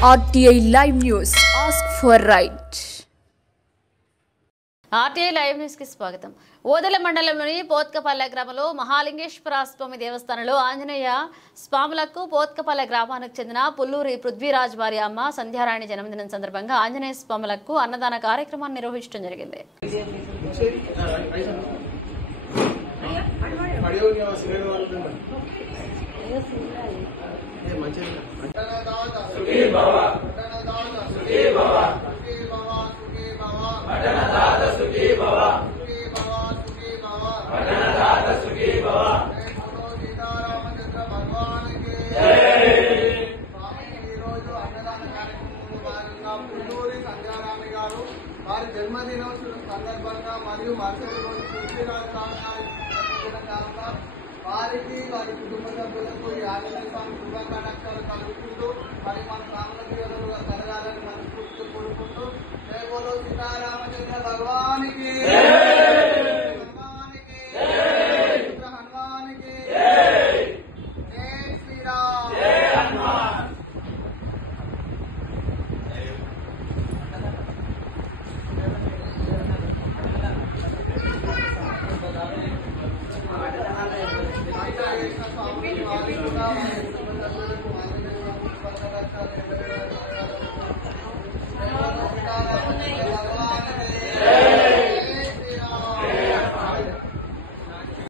RTI Live News. Ask for right. RTI Live News కి స్వాగతం. ఓదెల మండలంలోని పోత్కపల్లె గ్రామంలో మహాలింగేశ్వర స్వామి దేవస్థానంలో ఆంజనేయ స్వాములకు పోత్కపల్లె గ్రామానికి చెందిన పుల్లూరి పృథ్వీరాజ్ వారి అమ్మ సంధ్యారాణి జన్మదినం సందర్భంగా ఆంజనేయ స్వాములకు అన్నదాన కార్యక్రమాన్ని నిర్వహించడం జరిగింది. వారి జన్మదినం సందర్భంగా మరియు మరుసటి రోజు పృథ్వీరాజ్ వారికి వారి కుటుంబ సభ్యులకు ఈ ఆంజనేయ స్వామి శుభాకాంక్షలు కలుపుకుంటూ మరి మన సాంప్రదాయాలు కలగాలని మనస్ఫూర్తిగా కోరుకుంటూ జై బోలో సీతారామచంద్ర భగవానికి హనుమానికి జై శ్రీరామ్. స్వామి వారి కూడా